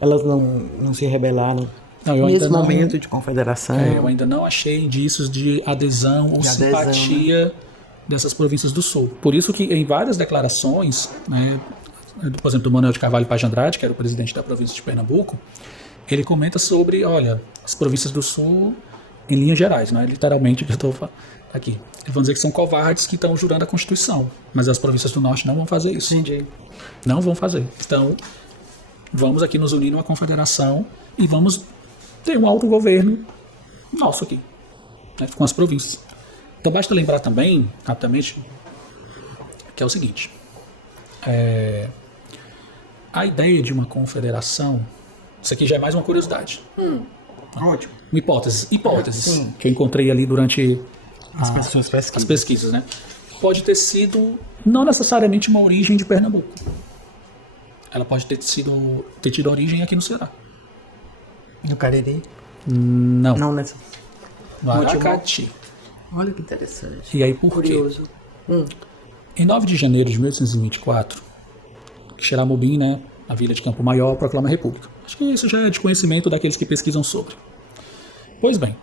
Elas não se rebelaram. Nesse momento de confederação. Eu ainda não achei indícios de adesão ou simpatia dessas províncias do Sul. Por isso que em várias declarações, né, por exemplo, do Manuel de Carvalho Paz de Andrade, que era o presidente da província de Pernambuco, ele comenta sobre, olha, as províncias do Sul, em linhas gerais, não é literalmente o que eu estou falando aqui. Eles vão dizer que são covardes que estão jurando a Constituição, mas as províncias do Norte não vão fazer isso. Entendi. Não vão fazer. Então, vamos aqui nos unir numa confederação e vamos ter um autogoverno nosso aqui, né, com as províncias. Então basta lembrar também, rapidamente, que é o seguinte, a ideia de uma confederação, isso aqui já é mais uma curiosidade. Ótimo. Uma hipóteses que eu encontrei ali durante as pesquisas, né? Pode ter sido, não necessariamente uma origem de Pernambuco. Ela pode ter tido origem aqui no Ceará. No Cariri? Não. Não nessa. No Aracati. Olha que interessante. E aí por Curioso. quê? Em 9 de janeiro de 1824, Xeramobim, né, na vila de Campo Maior, proclama a República. Acho que isso já é de conhecimento daqueles que pesquisam sobre. Pois bem,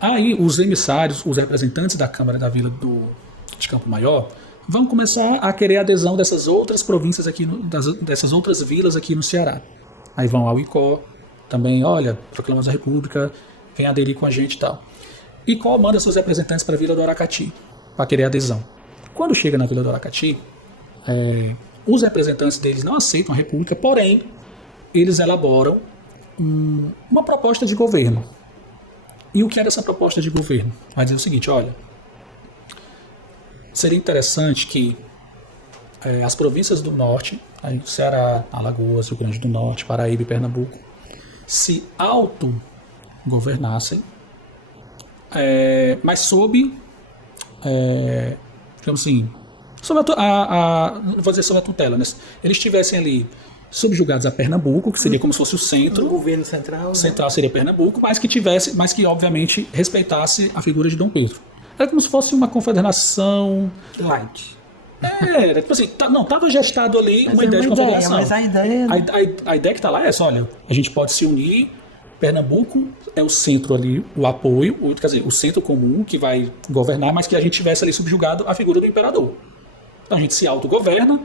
aí os emissários, os representantes da Câmara da Vila de Campo Maior, vão começar a querer adesão dessas outras províncias aqui, dessas outras vilas aqui no Ceará. Aí vão ao Icó, também, olha, proclamamos a República, vem aderir com a gente e tal. Icó manda seus representantes para a Vila do Aracati, para querer adesão. Quando chega na Vila do Aracati, os representantes deles não aceitam a República, porém, eles elaboram uma proposta de governo. E o que era essa proposta de governo? Vai dizer o seguinte, olha, seria interessante que as províncias do norte, aí Ceará, Alagoas, Rio Grande do Norte, Paraíba e Pernambuco, se autogovernassem, mas sob, digamos assim, sob não vou dizer sob a tutela, mas eles estivessem ali subjugados a Pernambuco, que seria como se fosse o centro. O governo central. O central seria Pernambuco, mas que obviamente respeitasse a figura de Dom Pedro. Era como se fosse uma confederação light. Era tipo assim, estava gestado ali uma ideia de confederação. Mas a ideia... A ideia que está lá é essa, olha, a gente pode se unir, Pernambuco é o centro ali, o apoio, quer dizer, o centro comum que vai governar, mas que a gente tivesse ali subjugado a figura do imperador. Então a gente se autogoverna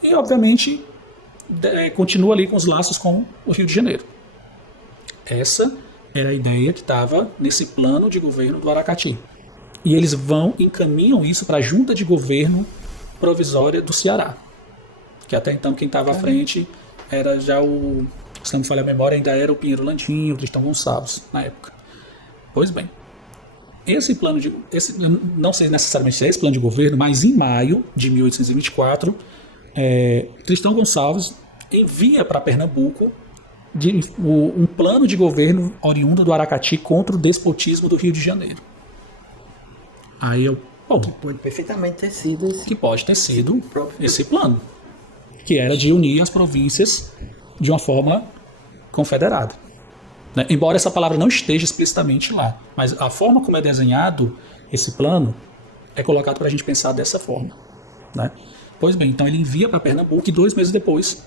e, obviamente, continua ali com os laços com o Rio de Janeiro. Essa era a ideia que estava nesse plano de governo do Aracati. E eles encaminham isso para a junta de governo provisória do Ceará. Que até então quem estava à frente era já se não me falha a memória, ainda era o Pinheiro Landim, o Tristão Gonçalves, na época. Pois bem, eu não sei necessariamente se é esse plano de governo, mas em maio de 1824, Tristão Gonçalves envia para Pernambuco um plano de governo oriundo do Aracati contra o despotismo do Rio de Janeiro. Aí que pode perfeitamente ter sido esse plano, que era de unir as províncias de uma forma confederada. Né? Embora essa palavra não esteja explicitamente lá, mas a forma como é desenhado esse plano é colocado para a gente pensar dessa forma. Né? Pois bem, então ele envia para Pernambuco e 2 meses depois,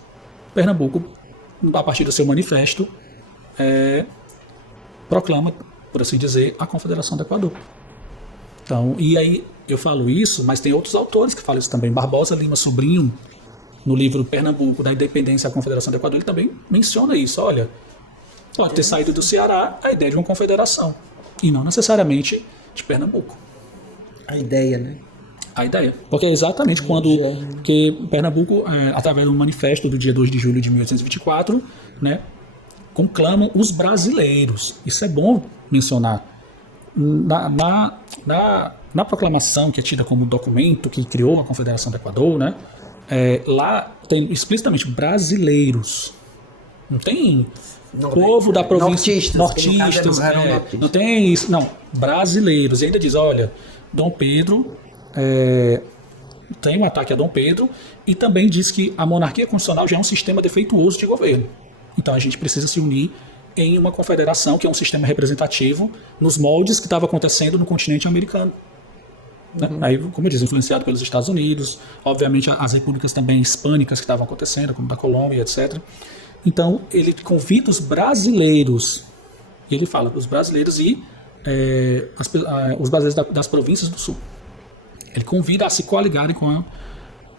Pernambuco, a partir do seu manifesto, proclama, por assim dizer, a Confederação do Equador. Então, e aí eu falo isso, mas tem outros autores que falam isso também. Barbosa Lima Sobrinho, no livro Pernambuco, da Independência à Confederação do Equador, ele também menciona isso. Olha, pode ter saído do Ceará a ideia de uma confederação, e não necessariamente de Pernambuco. A ideia, né? A ideia. Porque é exatamente quando que Pernambuco, através do manifesto do dia 2 de julho de 1824, né, conclamam os brasileiros. Isso é bom mencionar. Na proclamação, que é tida como documento que criou a Confederação do Equador, né, lá tem explicitamente brasileiros. Não tem povo da província. Nortistas. Não tem isso. Não, brasileiros. E ainda diz, olha, Dom Pedro tem um ataque a Dom Pedro, e também diz que a monarquia constitucional já é um sistema defeituoso de governo. Então a gente precisa se unir em uma confederação que é um sistema representativo nos moldes que estava acontecendo no continente americano. Né? Aí, como eu disse, influenciado pelos Estados Unidos, obviamente as repúblicas também hispânicas que estavam acontecendo, como da Colômbia, etc. Então ele convida os brasileiros, e ele fala os brasileiros e os brasileiros das províncias do sul. Ele convida a se coligarem com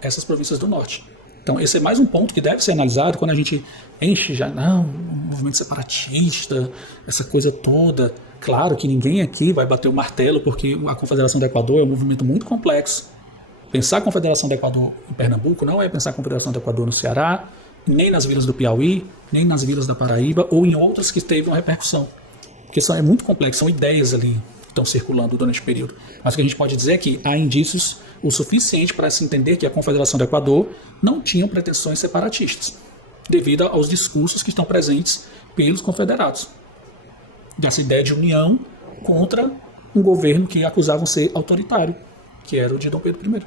essas províncias do norte. Então esse é mais um ponto que deve ser analisado quando a gente enche já, não, movimento separatista, essa coisa toda. Claro que ninguém aqui vai bater o martelo, porque a Confederação do Equador é um movimento muito complexo. Pensar a Confederação do Equador em Pernambuco não é pensar a Confederação do Equador no Ceará, nem nas vilas do Piauí, nem nas vilas da Paraíba, ou em outras que teve uma repercussão. Porque é muito complexo, são ideias ali que estão circulando durante o período. Mas o que a gente pode dizer é que há indícios o suficiente para se entender que a Confederação do Equador não tinha pretensões separatistas, devido aos discursos que estão presentes pelos confederados. Dessa ideia de união contra um governo que acusavam ser autoritário, que era o de Dom Pedro I.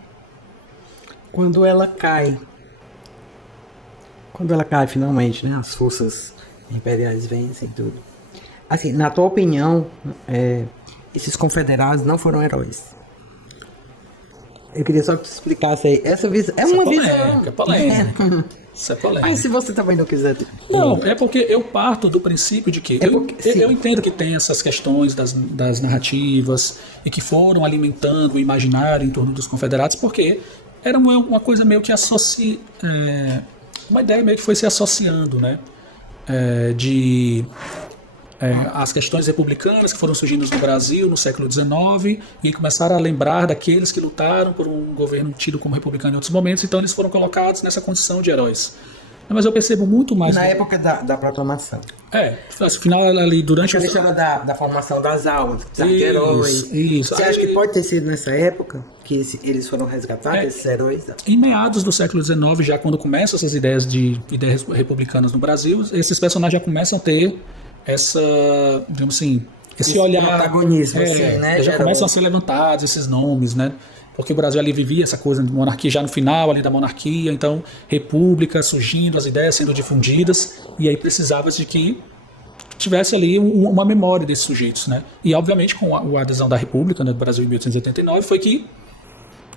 Quando ela cai finalmente, né, as forças imperiais vencem tudo. Assim, na tua opinião, esses confederados não foram heróis? Eu queria só que você explicasse aí. Essa visão é uma visão. É polêmica. Isso é polêmica. Mas se você também não quiser. Não, é porque eu parto do princípio de que. Eu entendo que tem essas questões das narrativas e que foram alimentando o imaginário em torno dos confederados, porque era uma coisa meio que associa. Uma ideia meio que foi se associando, né? As questões republicanas que foram surgindo no Brasil no século XIX, e começaram a lembrar daqueles que lutaram por um governo tido como republicano em outros momentos, então eles foram colocados nessa condição de heróis. Mas eu percebo muito mais... Na época da proclamação. Afinal, ali durante... Você chama da formação das almas, de heróis. Isso. Você acha que pode ter sido nessa época que eles foram resgatados, esses heróis? Em meados do século XIX, já quando começam essas ideias republicanas no Brasil, esses personagens já começam a ter essa, digamos assim, esse olhar, protagonismo, assim, né? Já começam a ser levantados esses nomes, né? Porque o Brasil ali vivia essa coisa de monarquia já no final ali da monarquia, então república surgindo, as ideias sendo difundidas, e aí precisava de que tivesse ali uma memória desses sujeitos, né? E obviamente com a adesão da República, né, do Brasil em 1889 foi que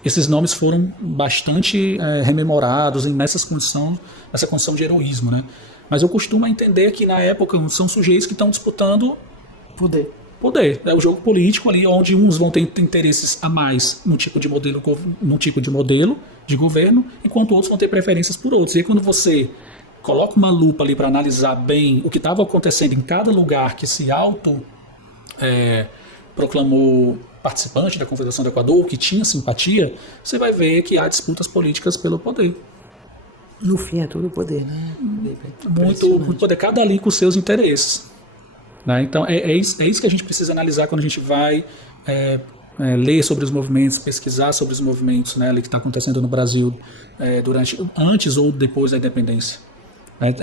esses nomes foram bastante rememorados nessa condição de heroísmo, né? Mas eu costumo entender que na época são sujeitos que estão disputando poder. É o jogo político ali, onde uns vão ter interesses a mais num tipo de modelo de governo, enquanto outros vão ter preferências por outros. E aí quando você coloca uma lupa ali para analisar bem o que estava acontecendo em cada lugar que se proclamou participante da Confederação do Equador, que tinha simpatia, você vai ver que há disputas políticas pelo poder. No fim é tudo poder, né? Muito poder, cada ali com os seus interesses. Né? Então é isso que a gente precisa analisar quando a gente vai ler sobre os movimentos, pesquisar sobre os movimentos, né, ali que está acontecendo no Brasil antes ou depois da independência.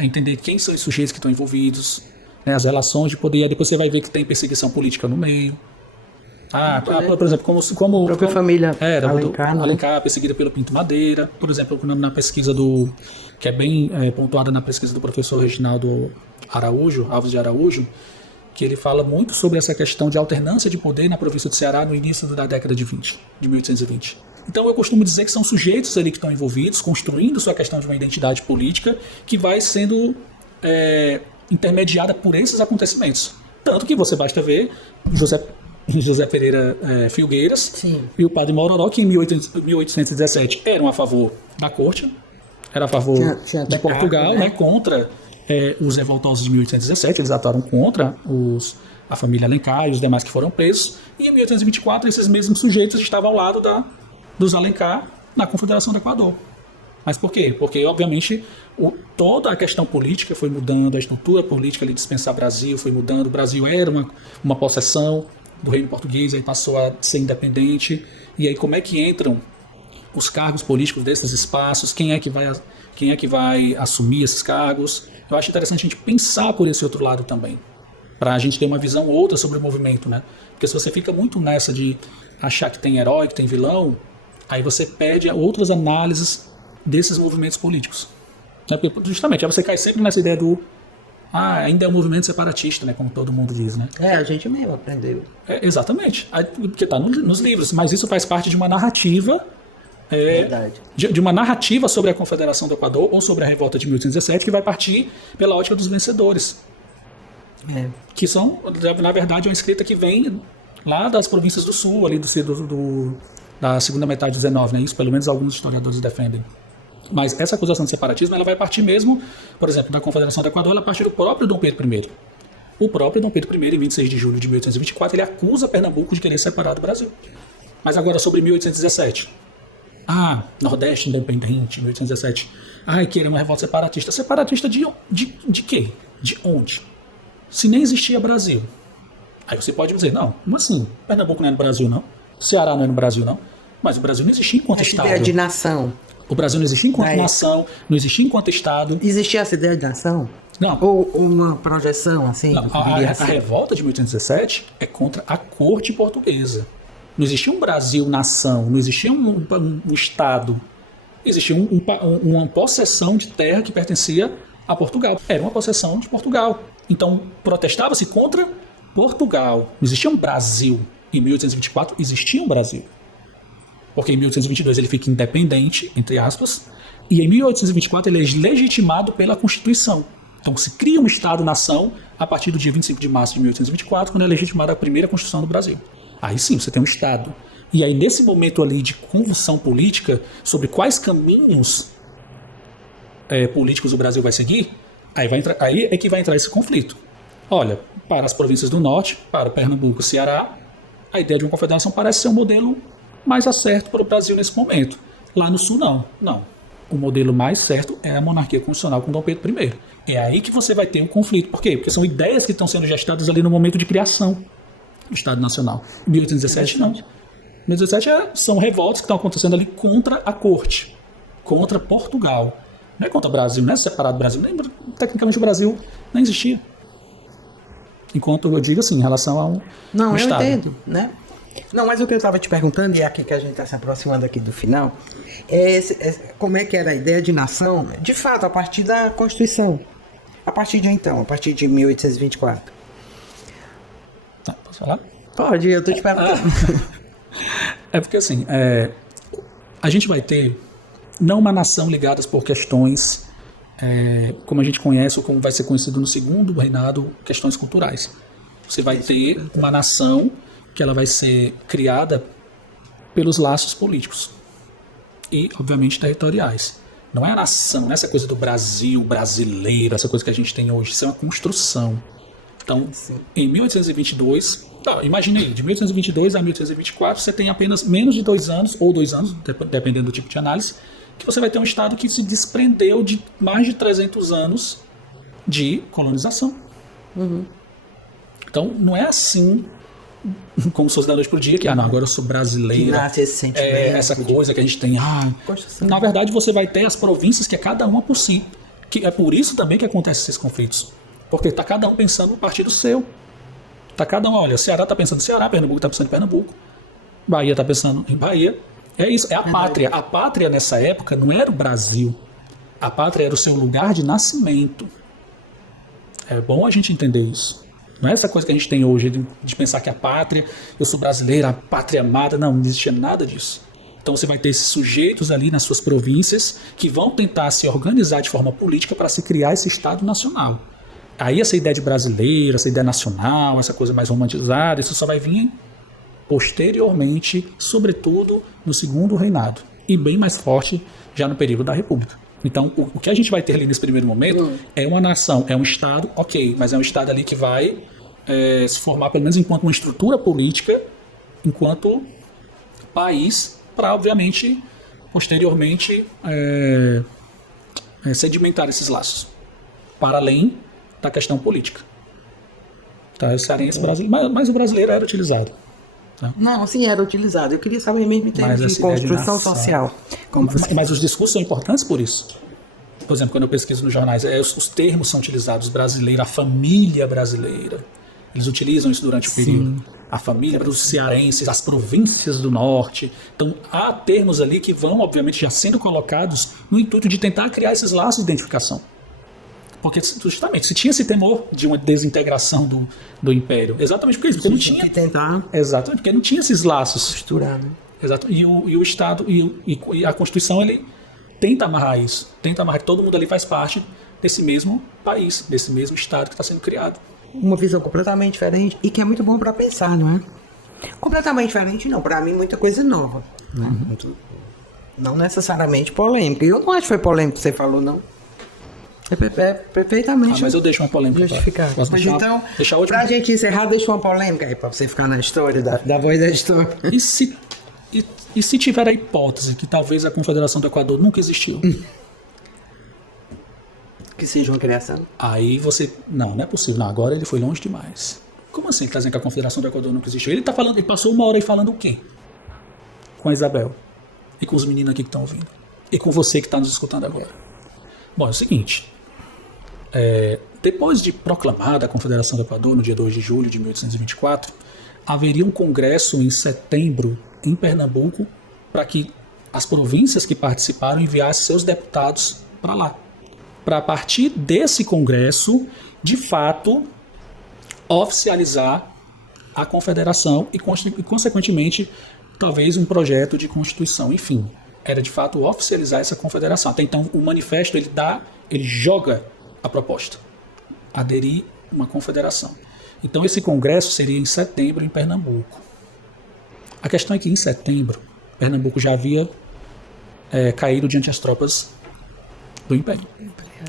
Entender quem são os sujeitos que estão envolvidos, né, as relações de poder, e aí depois você vai ver que tem perseguição política no meio. Por exemplo, como a própria família Alencar, perseguida pelo Pinto Madeira, por exemplo, na pesquisa que é bem pontuada na pesquisa do professor Reginaldo Alves de Araújo, que ele fala muito sobre essa questão de alternância de poder na província do Ceará no início da década de 1820. Então eu costumo dizer que são sujeitos ali que estão envolvidos, construindo sua questão de uma identidade política que vai sendo intermediada por esses acontecimentos. Tanto que você basta ver José Pereira Filgueiras. Sim. E o padre Mororó, que em 1817 eram a favor da corte, era a favor Tinha de Portugal, cargo, né? Contra os revoltosos de 1817, eles atuaram contra a família Alencar e os demais que foram presos, e em 1824 esses mesmos sujeitos estavam ao lado dos Alencar na Confederação do Equador. Mas por quê? Porque, obviamente, toda a questão política foi mudando, a estrutura política ali de dispensar Brasil foi mudando, o Brasil era uma possessão do reino português, aí passou a ser independente, e aí como é que entram os cargos políticos desses espaços, quem é que vai assumir esses cargos? Eu acho interessante a gente pensar por esse outro lado também, para a gente ter uma visão outra sobre o movimento, né? Porque se você fica muito nessa de achar que tem herói, que tem vilão, aí você perde outras análises desses movimentos políticos. Justamente, aí você cai sempre nessa ideia ainda é um movimento separatista, né? Como todo mundo diz, né? A gente mesmo aprendeu. Exatamente, porque está nos livros, mas isso faz parte de uma narrativa Verdade. de uma narrativa sobre a Confederação do Equador ou sobre a revolta de 1817 que vai partir pela ótica dos vencedores. Que são, na verdade, uma escrita que vem lá das províncias do sul, ali da segunda metade do 19, né? Isso pelo menos alguns historiadores defendem. Mas essa acusação de separatismo ela vai partir mesmo, por exemplo, da Confederação do Equador, ela parte do próprio Dom Pedro I. O próprio Dom Pedro I, em 26 de julho de 1824, ele acusa Pernambuco de querer separar do Brasil. Mas agora sobre 1817. Nordeste independente, 1817. Querer uma revolta separatista. Separatista de quê? De onde? Se nem existia Brasil. Aí você pode dizer, não, como assim? Pernambuco não é no Brasil, não. Ceará não é no Brasil, não. Mas o Brasil não existia enquanto Estado. Ideia de nação. O Brasil não existia enquanto nação, não existia enquanto Estado. Existia essa ideia de nação? Não. Ou uma projeção, assim? Não, a revolta de 1817 é contra a corte portuguesa. Não existia um Brasil-nação, não existia um Estado. Existia uma possessão de terra que pertencia a Portugal. Era uma possessão de Portugal. Então, protestava-se contra Portugal. Não existia um Brasil. Em 1824, existia um Brasil. Porque em 1822 ele fica independente, entre aspas, e em 1824 ele é legitimado pela Constituição. Então se cria um Estado-nação a partir do dia 25 de março de 1824, quando é legitimada a primeira Constituição do Brasil. Aí sim, você tem um Estado. E aí nesse momento ali de convulsão política, sobre quais caminhos políticos o Brasil vai seguir, aí é que vai entrar esse conflito. Olha, para as províncias do norte, para Pernambuco e Ceará, a ideia de uma confederação parece ser um modelo mais acerto para o Brasil nesse momento. Lá no sul, não. Não. O modelo mais certo é a monarquia constitucional com Dom Pedro I. É aí que você vai ter um conflito. Por quê? Porque são ideias que estão sendo gestadas ali no momento de criação do Estado Nacional. Em 1817, não. Em 1817 são revoltas que estão acontecendo ali contra a corte, contra Portugal. Não é contra o Brasil, não é separado do Brasil. Tecnicamente o Brasil não existia. Enquanto eu digo assim, em relação a um Estado. Eu entendo, né? Não, mas o que eu estava te perguntando, e é aqui que a gente está se aproximando aqui do final, como é que era a ideia de nação, de fato, a partir da Constituição. A partir de 1824. Posso falar? Pode, eu estou te perguntando. É porque assim, a gente vai ter não uma nação ligada por questões como a gente conhece ou como vai ser conhecido no segundo reinado, questões culturais. Você vai ter uma nação que ela vai ser criada pelos laços políticos e, obviamente, territoriais. Não é a nação, não é essa coisa do Brasil, brasileiro, essa coisa que a gente tem hoje. Isso é uma construção. Então, em 1822, imagine aí, de 1822 a 1824, você tem apenas menos de 2 anos, ou 2 anos, dependendo do tipo de análise, que você vai ter um Estado que se desprendeu de mais de 300 anos de colonização. Uhum. Então, não é assim, como se fosse da noite pro dia, que agora eu sou brasileiro. Que nasce esse sentimento. Essa coisa que a gente tem. Na verdade, você vai ter as províncias que é cada uma por si. Que é por isso também que acontecem esses conflitos. Porque está cada um pensando no partido seu. Está cada um, olha, Ceará está pensando em Ceará, Pernambuco está pensando em Pernambuco, Bahia está pensando em Bahia. É isso, é a pátria. A pátria nessa época não era o Brasil. A pátria era o seu lugar de nascimento. É bom a gente entender isso. Não é essa coisa que a gente tem hoje de pensar que a pátria, eu sou brasileiro, a pátria amada. Não existia nada disso. Então você vai ter esses sujeitos ali nas suas províncias que vão tentar se organizar de forma política para se criar esse Estado nacional. Aí essa ideia de brasileiro, essa ideia nacional, essa coisa mais romantizada, isso só vai vir posteriormente, sobretudo no segundo reinado, e bem mais forte já no período da República. Então, o que a gente vai ter ali nesse primeiro momento é uma nação, é um Estado, ok, mas é um Estado ali que vai se formar, pelo menos enquanto uma estrutura política, enquanto país, para, obviamente, posteriormente, sedimentar esses laços, para além da questão política. Tá, o cearense brasileiro, mas o brasileiro era utilizado. Tá? Não, sim, era utilizado. Eu queria saber mesmo em termos de construção social. Mas os discursos são importantes por isso. Por exemplo, quando eu pesquiso nos jornais, os termos são utilizados, brasileiro, a família brasileira. Eles utilizam isso durante o período. A família dos cearenses, as províncias do norte. Então, há termos ali que vão, obviamente, já sendo colocados no intuito de tentar criar esses laços de identificação. Porque, justamente, se tinha esse temor de uma desintegração do Império, exatamente por isso, porque não tinha... que tentar... Exatamente, porque não tinha esses laços. Costurar, né? Exato. E o Estado, e a Constituição, ele tenta amarrar isso. Tenta amarrar que todo mundo ali faz parte desse mesmo país, desse mesmo Estado que está sendo criado. Uma visão completamente diferente e que é muito bom para pensar, não é? Completamente diferente, não. Para mim, muita coisa nova. Né? Não necessariamente polêmica. Eu não acho que foi polêmico que você falou, não. É perfeitamente. Mas eu deixo uma polêmica justificado. Mas então, deixar pra gente encerrar, deixa uma polêmica aí, pra você ficar na história, da voz da história. E se tiver a hipótese que talvez a Confederação do Equador nunca existiu? Que seja uma criação? Aí você... Não é possível. Não, agora ele foi longe demais. Como assim tá dizendo que a Confederação do Equador nunca existiu? Ele passou uma hora aí falando o quê? Com a Isabel. E com os meninos aqui que estão ouvindo. E com você que está nos escutando agora. Bom, é o seguinte. Depois de proclamada a Confederação do Equador, no dia 2 de julho de 1824, haveria um congresso em setembro em Pernambuco para que as províncias que participaram enviassem seus deputados para lá. Para, a partir desse congresso, de fato, oficializar a Confederação e, consequentemente, talvez um projeto de Constituição. Enfim, era de fato oficializar essa Confederação. Até então, o manifesto ele joga a proposta, aderir uma confederação. Então esse congresso seria em setembro em Pernambuco. A questão é que em setembro, Pernambuco já havia caído diante das tropas do Império.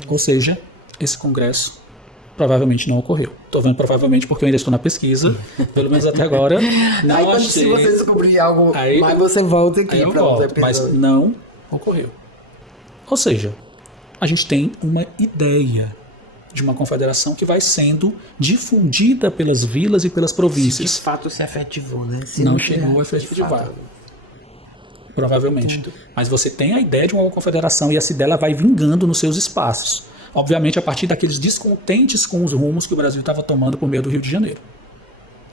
Ou seja, esse congresso provavelmente não ocorreu. Estou vendo provavelmente porque eu ainda estou na pesquisa, pelo menos até agora. Não aí, achei. Se você descobrir algo, mas você volta aqui para volto, mas não ocorreu. Ou seja, a gente tem uma ideia de uma confederação que vai sendo difundida pelas vilas e pelas províncias. Se de fato se efetivou, né? Se não chegou a efetivar. Provavelmente. Entendo. Mas você tem a ideia de uma confederação e essa ideia vai vingando nos seus espaços. Obviamente a partir daqueles descontentes com os rumos que o Brasil estava tomando por meio do Rio de Janeiro.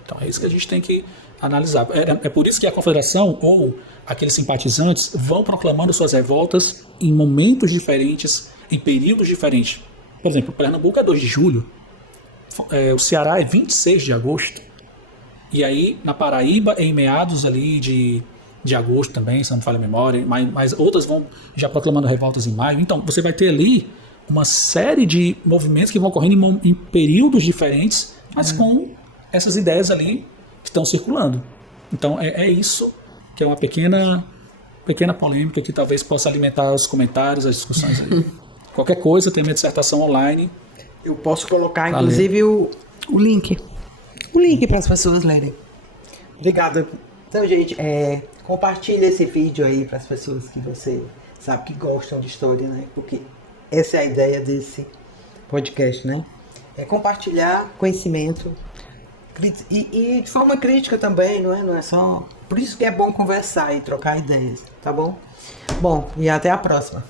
Então é isso que a gente tem que analisar. É por isso que a confederação ou aqueles simpatizantes vão proclamando suas revoltas em momentos diferentes, em períodos diferentes. Por exemplo, Pernambuco é 2 de julho, o Ceará é 26 de agosto, e aí na Paraíba é em meados ali de agosto também, se não me falha a memória, mas outras vão já proclamando revoltas em maio. Então você vai ter ali uma série de movimentos que vão ocorrendo em períodos diferentes, mas com essas ideias ali que estão circulando. Então é isso que é uma pequena polêmica que talvez possa alimentar os comentários, as discussões aí. Qualquer coisa, tem minha dissertação online. Eu posso colocar, inclusive, o link. O link para as pessoas lerem. Obrigado. Então, gente, compartilha esse vídeo aí para as pessoas que você sabe que gostam de história, né? Porque essa é a ideia desse podcast, né? É compartilhar conhecimento e de forma crítica também, não é? Não é só... Por isso que é bom conversar e trocar ideias, tá bom? Bom, e até a próxima.